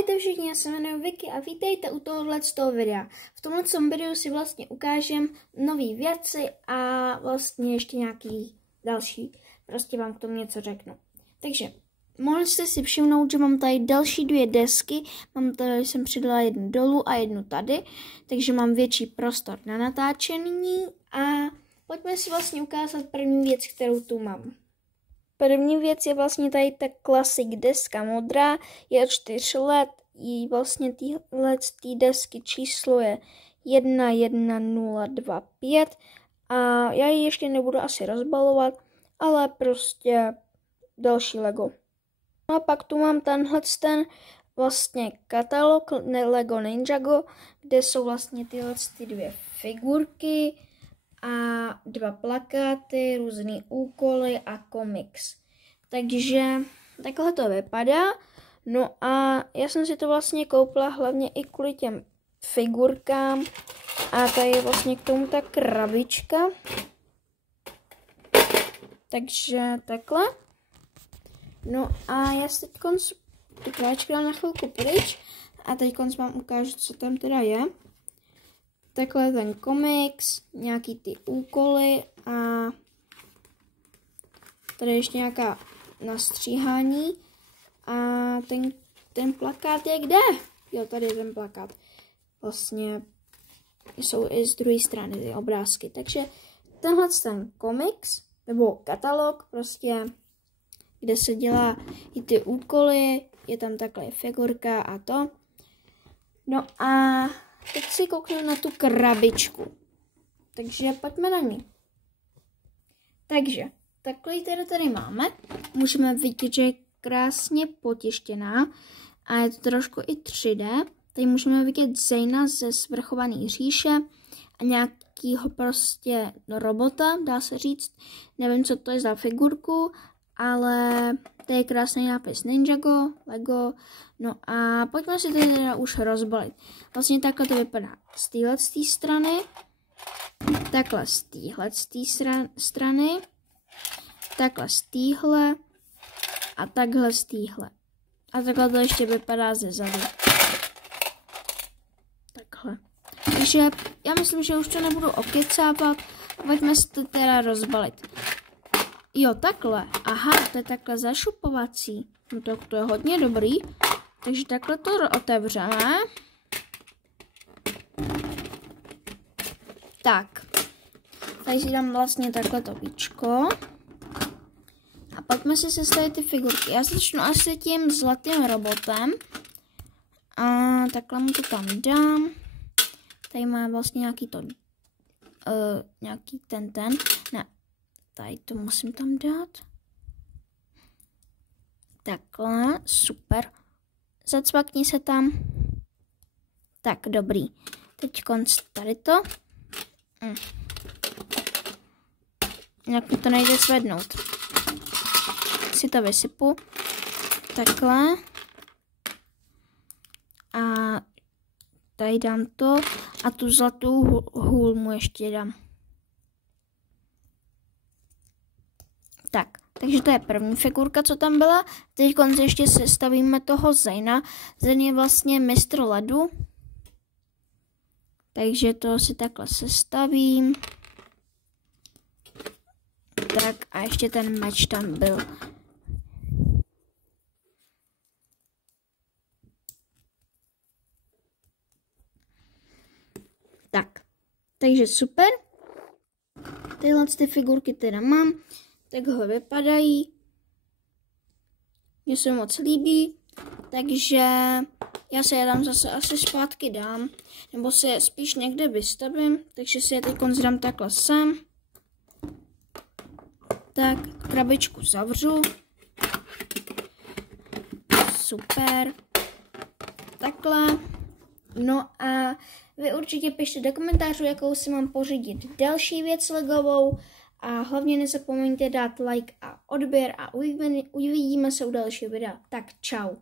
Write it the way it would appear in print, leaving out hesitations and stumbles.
Ahojte všichni, já se jmenuji Vicky a vítejte u tohoto videa. V tomhle videu si vlastně ukážem nové věci a vlastně ještě nějaký další. Prostě vám k tomu něco řeknu. Takže mohli jste si všimnout, že mám tady další dvě desky. Jsem přidala jednu dolů a jednu tady, takže mám větší prostor na natáčení a pojďme si vlastně ukázat první věc, kterou tu mám. První věc je vlastně tady ta Classic deska modrá, je od 4 let, i vlastně téhle desky číslo je 11025 a já ji ještě nebudu asi rozbalovat, ale prostě další Lego. No a pak tu mám ten vlastně katalog Lego Ninjago, kde jsou vlastně tyhle dvě figurky a dva plakáty, různý úkoly a komiks. Takže takhle to vypadá. No a já jsem si to vlastně koupila hlavně i kvůli těm figurkám. A tady je vlastně k tomu ta krabička. Takže takhle. No a já si tu krabičku dám na chvilku pryč. A teď vám ukážu, co tam teda je. Takhle ten komiks, nějaký ty úkoly a tady ještě nějaká nastříhání a ten plakát je kde? Jo, tady je ten plakát. Vlastně jsou i z druhé strany ty obrázky. Takže tenhle ten komiks, nebo katalog, prostě, kde se dělá i ty úkoly, je tam takhle figurka a to. No a teď si kouknu na tu krabičku. Takže pojďme na ní. Takže takhle teda tady máme. Můžeme vidět, že je krásně potištěná a je to trošku i 3D. Tady můžeme vidět Zejna ze Svrchované říše a nějakýho prostě robota, dá se říct. Nevím, co to je za figurku, ale to je krásný nápis Ninjago, Lego. No a pojďme si tady teda už rozbalit. Vlastně takhle to vypadá z téhle strany, takhle z téhle strany, takhle z téhle a takhle z téhle. A takhle to ještě vypadá ze zadu. Takhle. Takže já myslím, že už to nebudu okecávat a pojďme si to teda rozbalit. Jo, takhle. Aha, to je takhle zašupovací. No to je hodně dobrý. Takže takhle to otevřeme. Tak. Tady si dám vlastně takhle to víčko. A pojďme si sestavit ty figurky. Já začnu asi tím zlatým robotem. A takhle mu to tam dám. Tady má vlastně nějaký to... nějaký ten. Ne. Tady to musím tam dát. Takhle, super. Zacvakni se tam. Tak, dobrý. Teď konc tady to. Jak mi to nejde zvednout. Si to vysypu. Takhle. A tady dám to. A tu zlatou hůl mu ještě dám. Tak, takže to je první figurka, co tam byla. Teď ještě sestavíme toho Zejna. Zen je vlastně mistr ledu. Takže to si takhle sestavím. Tak a ještě ten meč tam byl. Tak, takže super. Tyhle ty figurky teda mám. Takhle vypadají. Mně se moc líbí. Takže já se je tam zase asi zpátky dám. Nebo se je spíš někde vystavím. Takže si je teď dám takhle sem. Tak, krabičku zavřu. Super. Takhle. No a vy určitě pište do komentářů, jakou si mám pořídit další věc legovou. A hlavně nezapomeňte dát like a odběr a uvidíme se u dalšího videa. Tak čau.